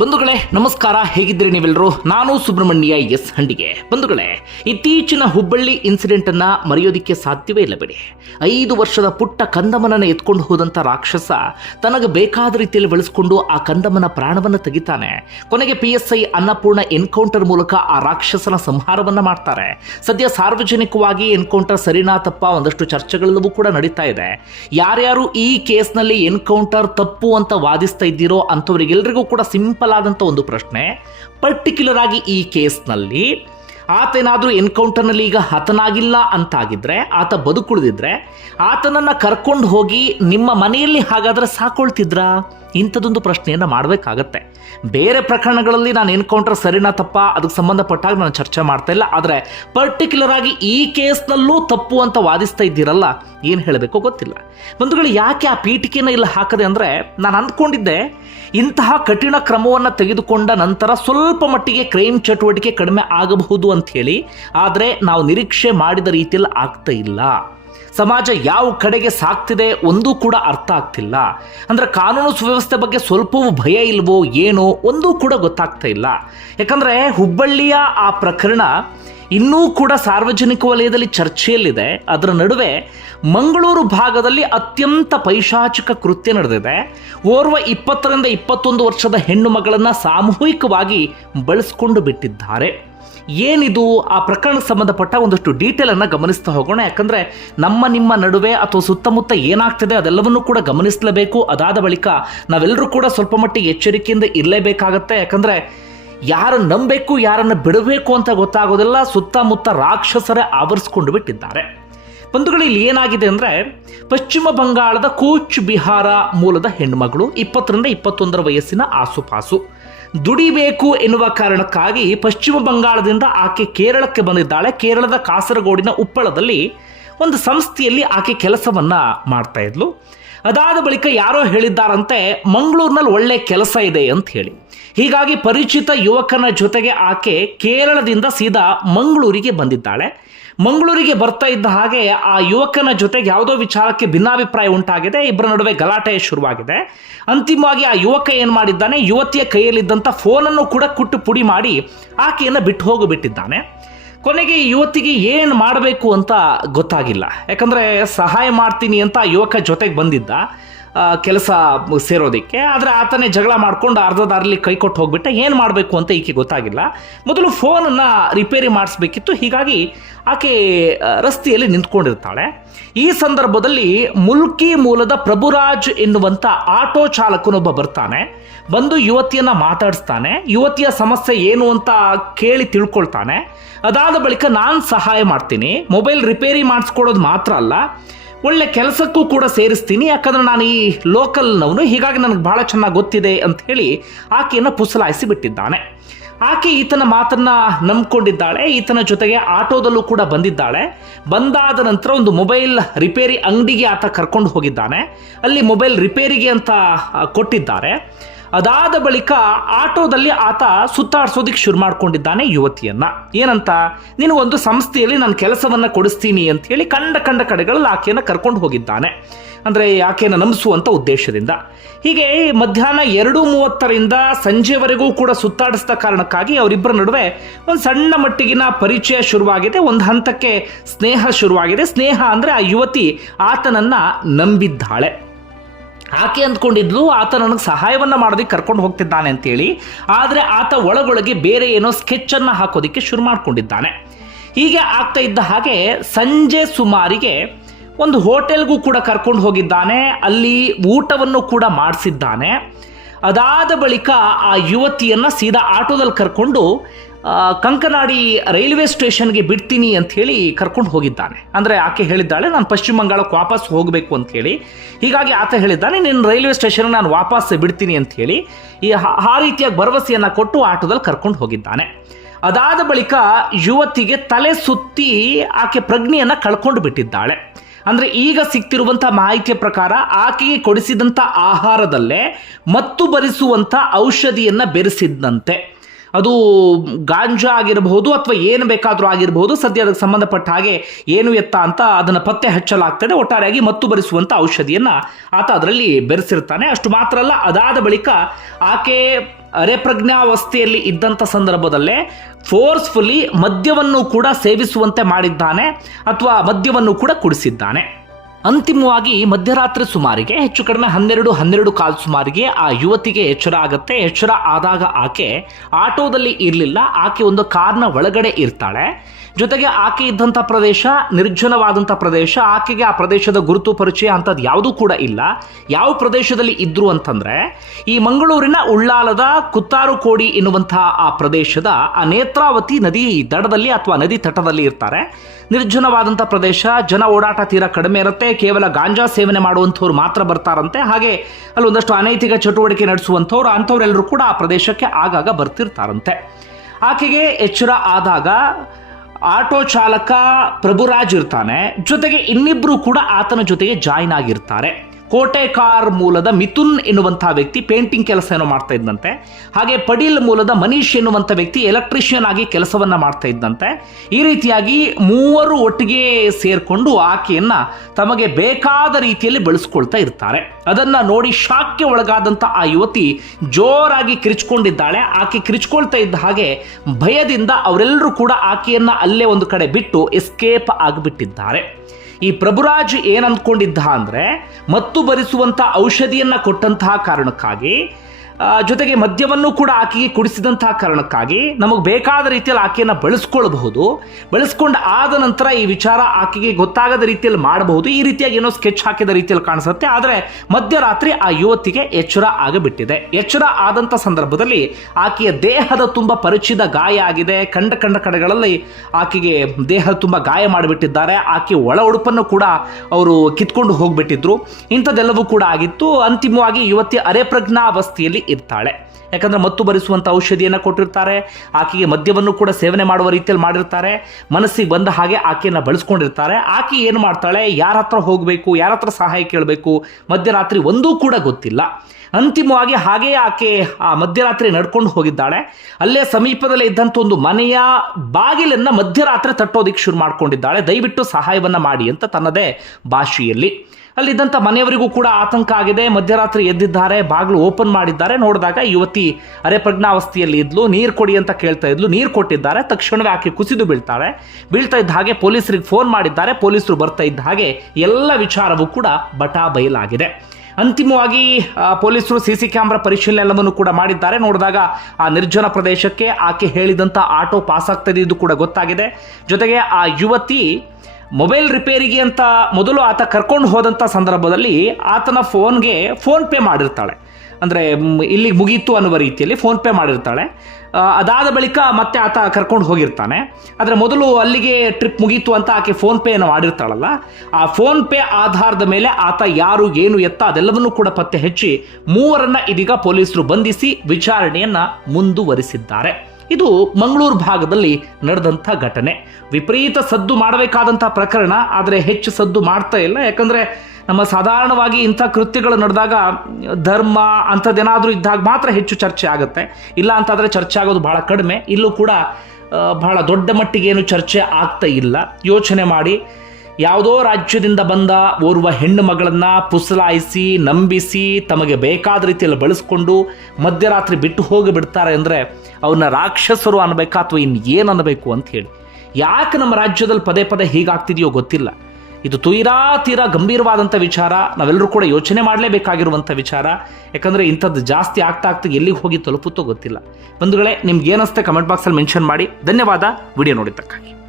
ಬಂಧುಗಳೇ, ನಮಸ್ಕಾರ. ಹೇಗಿದ್ದೀರಿ ನೀವೆಲ್ಲರೂ? ನಾನು ಸುಬ್ರಹ್ಮಣ್ಯ ಎಸ್ ಹಂಡಿಗೆ. ಬಂಧುಗಳೇ, ಇತ್ತೀಚಿನ ಹುಬ್ಬಳ್ಳಿ ಇನ್ಸಿಡೆಂಟ್ ಅನ್ನ ಮರೆಯೋದಿಕ್ಕೆ ಸಾಧ್ಯವೇ ಇಲ್ಲ ಬಿಡಿ. ಐದು ವರ್ಷದ ಪುಟ್ಟ ಕಂದಮನನ ಎತ್ಕೊಂಡು ಹೋದಂತ ರಾಕ್ಷಸ ತನಗೆ ಬೇಕಾದ ರೀತಿಯಲ್ಲಿ ಬಳಸಿಕೊಂಡು ಆ ಕಂದಮನ ಪ್ರಾಣವನ್ನ ತೆಗಿತಾನೆ. ಕೊನೆಗೆ P S I Annapurna encounter ಮೂಲಕ ಆ ರಾಕ್ಷಸನ ಸಂಹಾರವನ್ನ ಮಾಡ್ತಾರೆ. ಸದ್ಯ ಸಾರ್ವಜನಿಕವಾಗಿ ಎನ್ಕೌಂಟರ್ ಸರಿನಾ ತಪ್ಪ ಒಂದಷ್ಟು ಚರ್ಚೆಗಳೆಲ್ಲವೂ ಕೂಡ ನಡೀತಾ ಇದೆ. ಯಾರ್ಯಾರು ಈ ಕೇಸ್ನಲ್ಲಿ ಎನ್ಕೌಂಟರ್ ತಪ್ಪು ಅಂತ ವಾದಿಸ್ತಾ ಇದ್ದೀರೋ ಅಂಥವರಿಗೆಲ್ಲರಿಗೂ ಕೂಡ ಸಿಂಪಲ್ ಆದಂಥ ಒಂದು ಪ್ರಶ್ನೆ. ಪರ್ಟಿಕ್ಯುಲರ್ ಆಗಿ ಈ ಕೇಸ್ನಲ್ಲಿ ಆತ ಏನಾದರೂ ಎನ್ಕೌಂಟರ್ನಲ್ಲಿ ಈಗ ಹತನಾಗಿಲ್ಲ ಅಂತಾಗಿದ್ದರೆ ಆತ ಬದುಕುಳಿದಿದ್ರೆ, ಆತನನ್ನು ಕರ್ಕೊಂಡು ಹೋಗಿ ನಿಮ್ಮ ಮನೆಯಲ್ಲಿ ಹಾಗಾದರೆ ಸಾಕೊಳ್ತಿದ್ರಾ? ಇಂಥದ್ದೊಂದು ಪ್ರಶ್ನೆಯನ್ನು ಮಾಡಬೇಕಾಗತ್ತೆ. ಬೇರೆ ಪ್ರಕರಣಗಳಲ್ಲಿ ನಾನು ಎನ್ಕೌಂಟರ್ ಸರಿನಾ ತಪ್ಪ? ಅದಕ್ಕೆ ಸಂಬಂಧಪಟ್ಟಾಗ ನಾನು ಚರ್ಚೆ ಮಾಡ್ತಾ ಇಲ್ಲ. ಆದರೆ ಪರ್ಟಿಕ್ಯುಲರ್ ಆಗಿ ಈ ಕೇಸ್ನಲ್ಲೂ ತಪ್ಪು ಅಂತ ವಾದಿಸ್ತಾ ಇದ್ದೀರಲ್ಲ, ಏನು ಹೇಳಬೇಕೋ ಗೊತ್ತಿಲ್ಲ. ಬಂಧುಗಳು, ಯಾಕೆ ಆ ಪೀಠಿಕೆನ ಇಲ್ಲಿ ಹಾಕದೆ ಅಂದರೆ ನಾನು ಅಂದ್ಕೊಂಡಿದ್ದೆ, ಇಂತಹ ಕಠಿಣ ಕ್ರಮವನ್ನು ತೆಗೆದುಕೊಂಡ ನಂತರ ಸ್ವಲ್ಪ ಮಟ್ಟಿಗೆ ಕ್ರೈಮ್ ಚಟುವಟಿಕೆ ಕಡಿಮೆ ಆಗಬಹುದು ಹೇಳಿ ಆದರೆ ನಾವು ನಿರೀಕ್ಷೆ ಮಾಡಿದ ರೀತಿಯಲ್ಲಿ ಆಗ್ತಾ ಇಲ್ಲ. ಸಮಾಜ ಯಾವ ಕಡೆಗೆ ಸಾಕ್ತಿದೆ ಒಂದೂ ಕೂಡ ಅರ್ಥ ಆಗ್ತಿಲ್ಲ. ಅಂದ್ರೆ ಕಾನೂನು ಸುವ್ಯವಸ್ಥೆ ಬಗ್ಗೆ ಸ್ವಲ್ಪವೂ ಭಯ ಇಲ್ವೋ ಏನೋ ಒಂದೂ ಕೂಡ ಗೊತ್ತಾಗ್ತಾ ಇಲ್ಲ. ಯಾಕಂದರೆ ಹುಬ್ಬಳ್ಳಿಯ ಆ ಪ್ರಕರಣ ಇನ್ನೂ ಕೂಡ ಸಾರ್ವಜನಿಕ ವಲಯದಲ್ಲಿ ಚರ್ಚೆಯಲ್ಲಿದೆ. ಅದರ ನಡುವೆ ಮಂಗಳೂರು ಭಾಗದಲ್ಲಿ ಅತ್ಯಂತ ಪೈಶಾಚಿಕ ಕೃತ್ಯ ನಡೆದಿದೆ. ಓರ್ವ ಇಪ್ಪತ್ತರಿಂದ ಇಪ್ಪತ್ತೊಂದು ವರ್ಷದ ಹೆಣ್ಣು ಮಗಳನ್ನು ಸಾಮೂಹಿಕವಾಗಿ ಬಳಸ್ಕೊಂಡು ಬಿಟ್ಟಿದ್ದಾರೆ. ಏನಿದು ಆ ಪ್ರಕರಣಕ್ಕೆ ಸಂಬಂಧಪಟ್ಟ ಒಂದಷ್ಟು ಡೀಟೇಲ್ ಅನ್ನು ಗಮನಿಸ್ತಾ ಹೋಗೋಣ. ಯಾಕಂದ್ರೆ ನಮ್ಮ ನಿಮ್ಮ ನಡುವೆ ಅಥವಾ ಸುತ್ತಮುತ್ತ ಏನಾಗ್ತಿದೆ ಅದೆಲ್ಲವನ್ನೂ ಕೂಡ ಗಮನಿಸಲೇಬೇಕು. ಅದಾದ ಬಳಿಕ ನಾವೆಲ್ಲರೂ ಕೂಡ ಸ್ವಲ್ಪ ಮಟ್ಟಿಗೆ ಎಚ್ಚರಿಕೆಯಿಂದ ಇರಲೇಬೇಕಾಗತ್ತೆ. ಯಾಕಂದ್ರೆ ಯಾರನ್ನು ನಂಬಬೇಕು, ಯಾರನ್ನು ಬಿಡಬೇಕು ಅಂತ ಗೊತ್ತಾಗೋದಿಲ್ಲ. ಸುತ್ತಮುತ್ತ ರಾಕ್ಷಸರೇ ಆವರಿಸ್ಕೊಂಡು ಬಿಟ್ಟಿದ್ದಾರೆ. ಬಂಧುಗಳು, ಇಲ್ಲಿ ಏನಾಗಿದೆ ಅಂದರೆ ಪಶ್ಚಿಮ ಬಂಗಾಳದ ಕೂಚ್ ಬಿಹಾರ ಮೂಲದ ಹೆಣ್ಮಗಳು ಇಪ್ಪತ್ತರಿಂದ ಇಪ್ಪತ್ತೊಂದರ ವಯಸ್ಸಿನ ಆಸುಪಾಸು. ದುಡಿಬೇಕು ಎನ್ನುವ ಕಾರಣಕ್ಕಾಗಿ ಪಶ್ಚಿಮ ಬಂಗಾಳದಿಂದ ಆಕೆ ಕೇರಳಕ್ಕೆ ಬಂದಿದ್ದಾಳೆ. ಕೇರಳದ ಕಾಸರಗೋಡಿನ ಉಪ್ಪಳದಲ್ಲಿ ಒಂದು ಸಂಸ್ಥೆಯಲ್ಲಿ ಆಕೆ ಕೆಲಸವನ್ನ ಮಾಡ್ತಾ ಇದ್ಲು. ಅದಾದ ಬಳಿಕ ಯಾರೋ ಹೇಳಿದ್ದಾರಂತೆ, ಮಂಗಳೂರಿನಲ್ಲಿ ಒಳ್ಳೆ ಕೆಲಸ ಇದೆ ಅಂತ ಹೇಳಿ. ಹೀಗಾಗಿ ಪರಿಚಿತ ಯುವಕನ ಜೊತೆಗೆ ಆಕೆ ಕೇರಳದಿಂದ ಸೀದಾ ಮಂಗಳೂರಿಗೆ ಬಂದಿದ್ದಾಳೆ. ಮಂಗಳೂರಿಗೆ ಬರ್ತಾ ಇದ್ದ ಹಾಗೆ ಆ ಯುವಕನ ಜೊತೆಗೆ ಯಾವುದೋ ವಿಚಾರಕ್ಕೆ ಭಿನ್ನಾಭಿಪ್ರಾಯ ಉಂಟಾಗಿದೆ. ಇಬ್ಬರ ನಡುವೆ ಗಲಾಟೆ ಶುರುವಾಗಿದೆ. ಅಂತಿಮವಾಗಿ ಆ ಯುವಕ ಏನು ಮಾಡಿದ್ದಾನೆ? ಯುವತಿಯ ಕೈಯಲ್ಲಿದ್ದಂಥ ಫೋನನ್ನು ಕೂಡ ಕುಟ್ಟು ಪುಡಿ ಮಾಡಿ ಆಕೆಯನ್ನು ಬಿಟ್ಟು ಹೋಗಿಬಿಟ್ಟಿದ್ದಾನೆ. ಕೊನೆಗೆ ಯುವತಿಗೆ ಏನು ಮಾಡಬೇಕು ಅಂತ ಗೊತ್ತಾಗಿಲ್ಲ. ಯಾಕಂದರೆ, ಸಹಾಯ ಮಾಡ್ತೀನಿ ಅಂತ ಯುವಕ ಜೊತೆಗೆ ಬಂದಿದ್ದ. ಕೆಲಸ ಸೇರೋದಕ್ಕೆ. ಆದರೆ ಆತನೇ ಜಗಳ ಮಾಡ್ಕೊಂಡು ಅರ್ಧ ದಾರಿಲಿ ಕೈ ಕೊಟ್ಟು ಹೋಗ್ಬಿಟ್ಟ. ಏನು ಮಾಡಬೇಕು ಅಂತ ಈಕೆ ಗೊತ್ತಾಗಿಲ್ಲ. ಮೊದಲು ಫೋನನ್ನು ರಿಪೇರಿ ಮಾಡಿಸ್ಬೇಕಿತ್ತು. ಹೀಗಾಗಿ ಆಕೆ ರಸ್ತೆಯಲ್ಲಿ ನಿಂತ್ಕೊಂಡಿರ್ತಾಳೆ. ಈ ಸಂದರ್ಭದಲ್ಲಿ ಮುಲ್ಕಿ ಮೂಲದ ಪ್ರಭುರಾಜ್ ಎನ್ನುವಂಥ ಆಟೋ ಚಾಲಕನೊಬ್ಬ ಬರ್ತಾನೆ. ಬಂದು ಯುವತಿಯನ್ನು ಮಾತಾಡಿಸ್ತಾನೆ. ಯುವತಿಯ ಸಮಸ್ಯೆ ಏನು ಅಂತ ಕೇಳಿ ತಿಳ್ಕೊಳ್ತಾನೆ. ಅದಾದ ಬಳಿಕ ನಾನು ಸಹಾಯ ಮಾಡ್ತೀನಿ. ಮೊಬೈಲ್ ರಿಪೇರಿ ಮಾಡಿಸ್ಕೊಡೋದು ಮಾತ್ರ ಅಲ್ಲ. ಒಳ್ಳೆ ಕೆಲಸಕ್ಕೂ ಕೂಡ ಸೇರಿಸ್ತೀನಿ, ಯಾಕಂದ್ರೆ ನಾನು ಈ ಲೋಕಲ್ನವನು, ಹೀಗಾಗಿ ನನಗೆ ಬಹಳ ಚೆನ್ನಾಗಿ ಗೊತ್ತಿದೆ ಅಂತ ಹೇಳಿ ಆಕೆಯನ್ನು ಪುಸಲಾಯಿಸಿ ಬಿಟ್ಟಿದ್ದಾನೆ. ಆಕೆ ಈತನ ಮಾತನ್ನ ನಂಬ್ಕೊಂಡಿದ್ದಾಳೆ, ಈತನ ಜೊತೆಗೆ ಆಟೋದಲ್ಲೂ ಕೂಡ ಬಂದಿದ್ದಾಳೆ. ಬಂದಾದ ನಂತರ ಒಂದು ಮೊಬೈಲ್ ರಿಪೇರಿ ಅಂಗಡಿಗೆ ಆತ ಕರ್ಕೊಂಡು ಹೋಗಿದ್ದಾನೆ. ಅಲ್ಲಿ ಮೊಬೈಲ್ ರಿಪೇರಿಗೆ ಅಂತ ಕೊಟ್ಟಿದ್ದಾರೆ. ಅದಾದ ಬಳಿಕ ಆಟೋದಲ್ಲಿ ಆತ ಸುತ್ತಾಡ್ಸೋದಿಕ್ಕೆ ಶುರು ಮಾಡ್ಕೊಂಡಿದ್ದಾನೆ ಯುವತಿಯನ್ನ. ಏನಂತ? ನಿನಗೊಂದು ಸಂಸ್ಥೆಯಲ್ಲಿ ನಾನು ಕೆಲಸವನ್ನ ಕೊಡಿಸ್ತೀನಿ ಅಂತ ಹೇಳಿ ಕಂಡ ಕಂಡ ಕಡೆಗಳಲ್ಲಿ ಆಕೆಯನ್ನು ಕರ್ಕೊಂಡು ಹೋಗಿದ್ದಾನೆ. ಅಂದರೆ ಆಕೆಯನ್ನು ನಂಬಿಸುವಂಥ ಉದ್ದೇಶದಿಂದ. ಹೀಗೆ ಮಧ್ಯಾಹ್ನ ಎರಡು ಮೂವತ್ತರಿಂದ ಸಂಜೆವರೆಗೂ ಕೂಡ ಸುತ್ತಾಡಿಸಿದ ಕಾರಣಕ್ಕಾಗಿ ಅವರಿಬ್ಬರ ನಡುವೆ ಒಂದು ಸಣ್ಣ ಮಟ್ಟಿಗಿನ ಪರಿಚಯ ಶುರುವಾಗಿದೆ, ಒಂದು ಹಂತಕ್ಕೆ ಸ್ನೇಹ ಶುರುವಾಗಿದೆ. ಸ್ನೇಹ ಅಂದರೆ ಆ ಯುವತಿ ಆತನನ್ನ ನಂಬಿದ್ದಾಳೆ. ಆಕೆ ಅಂದ್ಕೊಂಡಿದ್ಲು, ಆತ ನನಗೆ ಸಹಾಯವನ್ನು ಮಾಡೋದಕ್ಕೆ ಕರ್ಕೊಂಡು ಹೋಗ್ತಿದ್ದಾನೆ ಅಂತೇಳಿ. ಆದರೆ ಆತ ಒಳಗೊಳಗೆ ಬೇರೆ ಏನೋ ಸ್ಕೆಚ್ಚನ್ನು ಹಾಕೋದಕ್ಕೆ ಶುರು ಮಾಡ್ಕೊಂಡಿದ್ದಾನೆ. ಹೀಗೆ ಆಗ್ತಾ ಇದ್ದ ಹಾಗೆ ಸಂಜೆ ಸುಮಾರಿಗೆ ಒಂದು ಹೋಟೆಲ್ಗೂ ಕೂಡ ಕರ್ಕೊಂಡು ಹೋಗಿದ್ದಾನೆ, ಅಲ್ಲಿ ಊಟವನ್ನು ಕೂಡ ಮಾಡಿಸಿದ್ದಾನೆ. ಅದಾದ ಬಳಿಕ ಆ ಯುವತಿಯನ್ನು ಸೀದಾ ಆಟೋದಲ್ಲಿ ಕರ್ಕೊಂಡು ಕಂಕನಾಡಿ ರೈಲ್ವೆ ಸ್ಟೇಷನ್ಗೆ ಬಿಡ್ತೀನಿ ಅಂತ ಹೇಳಿ ಕರ್ಕೊಂಡು ಹೋಗಿದ್ದಾನೆ. ಅಂದರೆ ಆಕೆ ಹೇಳಿದ್ದಾಳೆ, ನಾನು ಪಶ್ಚಿಮ ಬಂಗಾಳಕ್ಕೆ ವಾಪಸ್ ಹೋಗಬೇಕು ಅಂತ ಹೇಳಿ. ಹೀಗಾಗಿ ಆತ ಹೇಳಿದ್ದಾನೆ ನಿನ್ನ ರೈಲ್ವೆ ಸ್ಟೇಷನ್ಗೆ ನಾನು ವಾಪಸ್ ಬಿಡ್ತೀನಿ ಅಂತ ಹೇಳಿ. ಈ ಆ- ರೀತಿಯಾಗಿ ರೀತಿಯ ಭರವಸೆಯನ್ನು ಕೊಟ್ಟು ಆಟೋದಲ್ಲಿ ಕರ್ಕೊಂಡು ಹೋಗಿದ್ದಾನೆ. ಅದಾದ ಬಳಿಕ ಯುವತಿಗೆ ತಲೆ ಸುತ್ತಿ ಆಕೆ ಪ್ರಜ್ಞೆಯನ್ನು ಕಳ್ಕೊಂಡು ಬಿಟ್ಟಿದ್ದಾಳೆ. ಅಂದರೆ ಈಗ ಸಿಕ್ತಿರುವಂಥ ಮಾಹಿತಿಯ ಪ್ರಕಾರ ಆಕೆಗೆ ಕೊಡಿಸಿದಂಥ ಆಹಾರದಲ್ಲೇ ಮತ್ತು ಬರಿಸುವಂಥ ಔಷಧಿಯನ್ನು ಬೆರೆಸಿದ್ದಂತೆ ಅದು ಗಾಂಜಾ ಆಗಿರಬಹುದು ಅಥವಾ ಏನು ಬೇಕಾದರೂ ಆಗಿರಬಹುದು, ಸದ್ಯ ಅದಕ್ಕೆ ಸಂಬಂಧಪಟ್ಟ ಹಾಗೆ ಏನು ಎತ್ತ ಅಂತ ಅದನ್ನು ಪತ್ತೆ ಹಚ್ಚಲಾಗ್ತದೆ. ಒಟ್ಟಾರೆಯಾಗಿ ಮತ್ತು ಬರಿಸುವಂಥ ಔಷಧಿಯನ್ನು ಆತ ಅದರಲ್ಲಿ ಬೆರೆಸಿರ್ತಾನೆ. ಅಷ್ಟು ಮಾತ್ರ ಅಲ್ಲ, ಅದಾದ ಬಳಿಕ ಆಕೆ ಅರೆಪ್ರಜ್ಞಾವಸ್ಥೆಯಲ್ಲಿ ಇದ್ದಂಥ ಸಂದರ್ಭದಲ್ಲೇ ಫೋರ್ಸ್ಫುಲಿ ಮದ್ಯವನ್ನು ಕೂಡ ಸೇವಿಸುವಂತೆ ಮಾಡಿದ್ದಾನೆ ಅಥವಾ ಮದ್ಯವನ್ನು ಕೂಡ ಕುಡಿಸಿದ್ದಾನೆ. ಅಂತಿಮವಾಗಿ ಮಧ್ಯರಾತ್ರಿ ಸುಮಾರಿಗೆ, ಹೆಚ್ಚು ಕಡಿಮೆ ಹನ್ನೆರಡು ಹನ್ನೆರಡು ಕಾಲ್ ಸುಮಾರಿಗೆ ಆ ಯುವತಿಗೆ ಎಚ್ಚರ ಆಗುತ್ತೆ. ಎಚ್ಚರ ಆದಾಗ ಆಕೆ ಆಟೋದಲ್ಲಿ ಇರಲಿಲ್ಲ. ಆಕೆ ಒಂದು ಕಾರ್ನ ಒಳಗಡೆ ಇರ್ತಾಳೆ. ಜೊತೆಗೆ ಆಕೆ ಇದ್ದಂಥ ಪ್ರದೇಶ ನಿರ್ಜನವಾದಂಥ ಪ್ರದೇಶ, ಆಕೆಗೆ ಆ ಪ್ರದೇಶದ ಗುರುತು ಪರಿಚಯ ಅಂಥದ್ದು ಯಾವುದೂ ಕೂಡ ಇಲ್ಲ. ಯಾವ ಪ್ರದೇಶದಲ್ಲಿ ಇದ್ರು ಅಂತಂದರೆ, ಈ ಮಂಗಳೂರಿನ ಉಳ್ಳಾಲದ ಕುತ್ತಾರು ಕೋಡಿ ಎನ್ನುವಂತಹ ಆ ಪ್ರದೇಶದ ಆ ನೇತ್ರಾವತಿ ನದಿ ದಡದಲ್ಲಿ ಅಥವಾ ನದಿ ತಟದಲ್ಲಿ ಇರ್ತಾರೆ. ನಿರ್ಜನವಾದಂಥ ಪ್ರದೇಶ, ಜನ ಓಡಾಟ ತೀರ ಕಡಿಮೆ ಇರುತ್ತೆ, ಕೇವಲ ಗಾಂಜಾ ಸೇವನೆ ಮಾಡುವಂಥವ್ರು ಮಾತ್ರ ಬರ್ತಾರಂತೆ. ಹಾಗೆ ಅಲ್ಲಿ ಒಂದಷ್ಟು ಅನೈತಿಕ ಚಟುವಟಿಕೆ ನಡೆಸುವಂಥವ್ರು, ಅಂಥವ್ರೆಲ್ಲರೂ ಕೂಡ ಆ ಪ್ರದೇಶಕ್ಕೆ ಆಗಾಗ ಬರ್ತಿರ್ತಾರಂತೆ. ಆಕೆಗೆ ಎಚ್ಚರ ಆದಾಗ ಆಟೋ ಚಾಲಕ ಪ್ರಭುರಾಜ್ ಇರ್ತಾನೆ. ಜೊತೆಗೆ ಇನ್ನಿಬ್ರು ಕೂಡ ಆತನ ಜೊತೆಗೆ ಜಾಯಿನ್ ಆಗಿರ್ತಾರೆ. ಕೋಟೆಕಾರ್ ಮೂಲದ ಮಿಥುನ್ ಎನ್ನುವಂತಹ ವ್ಯಕ್ತಿ ಪೇಂಟಿಂಗ್ ಕೆಲಸ ಏನೋ ಮಾಡ್ತಾ ಇದ್ದಂತೆ. ಹಾಗೆ ಪಡೀಲ್ ಮೂಲದ ಮನೀಶ್ ಎನ್ನುವಂಥ ವ್ಯಕ್ತಿ ಎಲೆಕ್ಟ್ರಿಷಿಯನ್ ಆಗಿ ಕೆಲಸವನ್ನ ಮಾಡ್ತಾ ಇದ್ದಂತೆ. ಈ ರೀತಿಯಾಗಿ ಮೂವರು ಒಟ್ಟಿಗೆ ಸೇರಿಕೊಂಡು ಆಕೆಯನ್ನು ತಮಗೆ ಬೇಕಾದ ರೀತಿಯಲ್ಲಿ ಬೆಳೆಸ್ಕೊಳ್ತಾ ಇರ್ತಾರೆ. ಅದನ್ನ ನೋಡಿ ಶಾಕ್ಗೆ ಒಳಗಾದಂಥ ಆ ಯುವತಿ ಜೋರಾಗಿ ಕಿರಿಚ್ಕೊಂಡಿದ್ದಾಳೆ. ಆಕೆ ಕಿರಿಚ್ಕೊಳ್ತಾ ಇದ್ದ ಹಾಗೆ ಭಯದಿಂದ ಅವರೆಲ್ಲರೂ ಕೂಡ ಆಕೆಯನ್ನು ಅಲ್ಲೇ ಒಂದು ಕಡೆ ಬಿಟ್ಟು ಎಸ್ಕೇಪ್ ಆಗಿಬಿಟ್ಟಿದ್ದಾರೆ. ಈ ಪ್ರಭುರಾಜ್ ಏನಂದ್ಕೊಂಡಿದ್ದ ಅಂದರೆ ಮತ್ತು ಭರಿಸುವಂಥ ಔಷಧಿಯನ್ನು ಕೊಟ್ಟಂತಹ ಕಾರಣಕ್ಕಾಗಿ ಜೊತೆಗೆ ಮದ್ಯವನ್ನು ಕೂಡ ಆಕೆಗೆ ಕುಡಿಸಿದಂತಹ ಕಾರಣಕ್ಕಾಗಿ ನಮಗೆ ಬೇಕಾದ ರೀತಿಯಲ್ಲಿ ಆಕೆಯನ್ನು ಬಳಸ್ಕೊಳ್ಬಹುದು. ಬಳಸ್ಕೊಂಡು ಆದ ನಂತರ ಈ ವಿಚಾರ ಆಕೆಗೆ ಗೊತ್ತಾಗದ ರೀತಿಯಲ್ಲಿ ಮಾಡಬಹುದು. ಈ ರೀತಿಯಾಗಿ ಏನೋ ಸ್ಕೆಚ್ ಹಾಕಿದ ರೀತಿಯಲ್ಲಿ ಕಾಣಿಸುತ್ತೆ. ಆದರೆ ಮಧ್ಯರಾತ್ರಿ ಆ ಯುವತಿಗೆ ಎಚ್ಚರ ಆಗಿಬಿಟ್ಟಿದೆ. ಎಚ್ಚರ ಆದಂಥ ಸಂದರ್ಭದಲ್ಲಿ ಆಕೆಯ ದೇಹದ ತುಂಬ ಪರಿಚಿತ ಗಾಯ ಆಗಿದೆ. ಕಂಡ ಕಂಡ ಕಡೆಗಳಲ್ಲಿ ಆಕೆಗೆ ದೇಹ ತುಂಬ ಗಾಯ ಮಾಡಿಬಿಟ್ಟಿದ್ದಾರೆ. ಆಕೆ ಒಳ ಉಡುಪನ್ನು ಕೂಡ ಅವರು ಕಿತ್ಕೊಂಡು ಹೋಗ್ಬಿಟ್ಟಿದ್ರು. ಇಂಥದ್ದೆಲ್ಲವೂ ಕೂಡ ಆಗಿತ್ತು. ಅಂತಿಮವಾಗಿ ಯುವತಿ ಅರೆಪ್ರಜ್ಞಾ ಅವಸ್ಥೆಯಲ್ಲಿ ಇರ್ತಾಳೆ. ಯಾಕಂದರೆ ಮತ್ತು ಭರಿಸುವಂಥ ಔಷಧಿಯನ್ನು ಕೊಟ್ಟಿರ್ತಾರೆ, ಆಕೆಗೆ ಮದ್ಯವನ್ನು ಕೂಡ ಸೇವನೆ ಮಾಡುವ ರೀತಿಯಲ್ಲಿ ಮಾಡಿರ್ತಾರೆ, ಮನಸ್ಸಿಗೆ ಬಂದ ಹಾಗೆ ಆಕೆಯನ್ನು ಬಳಸ್ಕೊಂಡಿರ್ತಾರೆ. ಆಕೆ ಏನು ಮಾಡ್ತಾಳೆ? ಯಾರ ಹತ್ರ ಹೋಗಬೇಕು? ಯಾರ ಹತ್ರ ಸಹಾಯ ಕೇಳಬೇಕು? ಮಧ್ಯರಾತ್ರಿ ಒಂದೂ ಕೂಡ ಗೊತ್ತಿಲ್ಲ. ಅಂತಿಮವಾಗಿ ಹಾಗೆ ಆಕೆ ಆ ಮಧ್ಯರಾತ್ರಿ ನಡ್ಕೊಂಡು ಹೋಗಿದ್ದಾಳೆ. ಅಲ್ಲೇ ಸಮೀಪದಲ್ಲೇ ಇದ್ದಂಥ ಒಂದು ಮನೆಯ ಬಾಗಿಲನ್ನು ಮಧ್ಯರಾತ್ರಿ ತಟ್ಟೋದಿಕ್ಕೆ ಶುರು ಮಾಡ್ಕೊಂಡಿದ್ದಾಳೆ. ದಯವಿಟ್ಟು ಸಹಾಯವನ್ನ ಮಾಡಿ ಅಂತ ತನ್ನದೇ ಭಾಷೆಯಲ್ಲಿ. ಅಲ್ಲಿದ್ದಂಥ ಮನೆಯವರಿಗೂ ಕೂಡ ಆತಂಕ ಆಗಿದೆ. ಮಧ್ಯರಾತ್ರಿ ಎದ್ದಿದ್ದಾರೆ, ಬಾಗಿಲು ಓಪನ್ ಮಾಡಿದ್ದಾರೆ. ನೋಡಿದಾಗ ಯುವತಿ ಅರೆ ಪ್ರಜ್ಞಾವಸ್ಥೆಯಲ್ಲಿ ಇದ್ಲು. ನೀರು ಕೊಡಿ ಅಂತ ಕೇಳ್ತಾ ಇದ್ಲು. ನೀರು ಕೊಟ್ಟಿದ್ದಾರೆ. ತಕ್ಷಣವೇ ಆಕೆ ಕುಸಿದು ಬೀಳ್ತಾಳೆ. ಬೀಳ್ತಾ ಇದ್ದ ಹಾಗೆ ಪೊಲೀಸರಿಗೆ ಫೋನ್ ಮಾಡಿದ್ದಾರೆ. ಪೊಲೀಸರು ಬರ್ತಾ ಇದ್ದ ಹಾಗೆ ಎಲ್ಲ ವಿಚಾರವೂ ಕೂಡ ಬಟಾ ಬಯಲಾಗಿದೆ. ಅಂತಿಮವಾಗಿ ಪೊಲೀಸರು ಸಿ ಸಿ ಕ್ಯಾಮ್ರಾ ಪರಿಶೀಲನೆ ಎಲ್ಲವನ್ನು ಕೂಡ ಮಾಡಿದ್ದಾರೆ. ನೋಡಿದಾಗ ಆ ನಿರ್ಜನ ಪ್ರದೇಶಕ್ಕೆ ಆಕೆ ಹೇಳಿದಂಥ ಆಟೋ ಪಾಸ್ ಆಗ್ತದೆ ಇದು ಕೂಡ ಗೊತ್ತಾಗಿದೆ. ಜೊತೆಗೆ ಆ ಯುವತಿ ಮೊಬೈಲ್ ರಿಪೇರಿಗೆ ಅಂತ ಮೊದಲು ಆತ ಕರ್ಕೊಂಡು ಹೋದಂಥ ಸಂದರ್ಭದಲ್ಲಿ ಆತನ ಫೋನ್ಗೆ ಫೋನ್ ಪೇ ಮಾಡಿರ್ತಾಳೆ. ಅಂದರೆ ಇಲ್ಲಿಗೆ ಮುಗೀತು ಅನ್ನುವ ರೀತಿಯಲ್ಲಿ ಫೋನ್ ಪೇ ಮಾಡಿರ್ತಾಳೆ. ಅದಾದ ಬಳಿಕ ಮತ್ತೆ ಆತ ಕರ್ಕೊಂಡು ಹೋಗಿರ್ತಾನೆ. ಆದರೆ ಮೊದಲು ಅಲ್ಲಿಗೆ ಟ್ರಿಪ್ ಮುಗೀತು ಅಂತ ಆಕೆ ಫೋನ್ ಪೇಯನ್ನು ಮಾಡಿರ್ತಾಳಲ್ಲ. ಆ ಫೋನ್ ಪೇ ಆಧಾರದ ಮೇಲೆ ಆತ ಯಾರು, ಏನು ಎತ್ತ ಅದೆಲ್ಲವನ್ನೂ ಕೂಡ ಪತ್ತೆ ಹಚ್ಚಿ ಮೂವರನ್ನು ಇದೀಗ ಪೊಲೀಸರು ಬಂಧಿಸಿ ವಿಚಾರಣೆಯನ್ನು ಮುಂದುವರಿಸಿದ್ದಾರೆ. ಇದು ಮಂಗಳೂರು ಭಾಗದಲ್ಲಿ ನಡೆದಂಥ ಘಟನೆ. ವಿಪರೀತ ಸದ್ದು ಮಾಡಬೇಕಾದಂಥ ಪ್ರಕರಣ, ಆದರೆ ಹೆಚ್ಚು ಸದ್ದು ಮಾಡ್ತಾ ಇಲ್ಲ. ಯಾಕಂದರೆ ನಮ್ಮ ಸಾಧಾರಣವಾಗಿ ಇಂಥ ಕೃತ್ಯಗಳು ನಡೆದಾಗ ಧರ್ಮ ಅಂಥದ್ದೇನಾದರೂ ಇದ್ದಾಗ ಮಾತ್ರ ಹೆಚ್ಚು ಚರ್ಚೆ ಆಗುತ್ತೆ. ಇಲ್ಲ ಅಂತಾದರೆ ಚರ್ಚೆ ಆಗೋದು ಭಾಳ ಕಡಿಮೆ. ಇಲ್ಲೂ ಕೂಡ ಬಹಳ ದೊಡ್ಡ ಮಟ್ಟಿಗೆ ಏನು ಚರ್ಚೆ ಆಗ್ತಾ ಇಲ್ಲ. ಯೋಚನೆ ಮಾಡಿ, ಯಾವುದೋ ರಾಜ್ಯದಿಂದ ಬಂದ ಓರ್ವ ಹೆಣ್ಣು ಮಗಳನ್ನು ಪುಸಲಾಯಿಸಿ, ನಂಬಿಸಿ, ತಮಗೆ ಬೇಕಾದ ರೀತಿಯಲ್ಲಿ ಬಳಸ್ಕೊಂಡು ಮಧ್ಯರಾತ್ರಿ ಬಿಟ್ಟು ಹೋಗಿ ಬಿಡ್ತಾರೆ ಅಂದರೆ ಅವನ್ನ ರಾಕ್ಷಸರು ಅನ್ಬೇಕಾ ಅಥವಾ ಇನ್ನು ಏನು ಅನ್ನಬೇಕು ಅಂತ ಹೇಳಿ. ಯಾಕೆ ನಮ್ಮ ರಾಜ್ಯದಲ್ಲಿ ಪದೇ ಪದೇ ಹೀಗಾಗ್ತಿದೆಯೋ ಗೊತ್ತಿಲ್ಲ. ಇದು ತೀರಾ ತೀರಾ ಗಂಭೀರವಾದಂಥ ವಿಚಾರ. ನಾವೆಲ್ಲರೂ ಕೂಡ ಯೋಚನೆ ಮಾಡಲೇಬೇಕಾಗಿರುವಂಥ ವಿಚಾರ. ಯಾಕಂದರೆ ಇಂಥದ್ದು ಜಾಸ್ತಿ ಆಗ್ತಾ ಆಗ್ತಾ ಎಲ್ಲಿಗೆ ಹೋಗಿ ತಲುಪುತ್ತೋ ಗೊತ್ತಿಲ್ಲ. ಬಂಧುಗಳೇ, ನಿಮ್ಗೆ ಏನಿಸ್ತೆ ಕಮೆಂಟ್ ಬಾಕ್ಸಲ್ಲಿ ಮೆನ್ಷನ್ ಮಾಡಿ. ಧನ್ಯವಾದ. ವಿಡಿಯೋ ನೋಡಿದ್ದಕ್ಕಾಗಿ.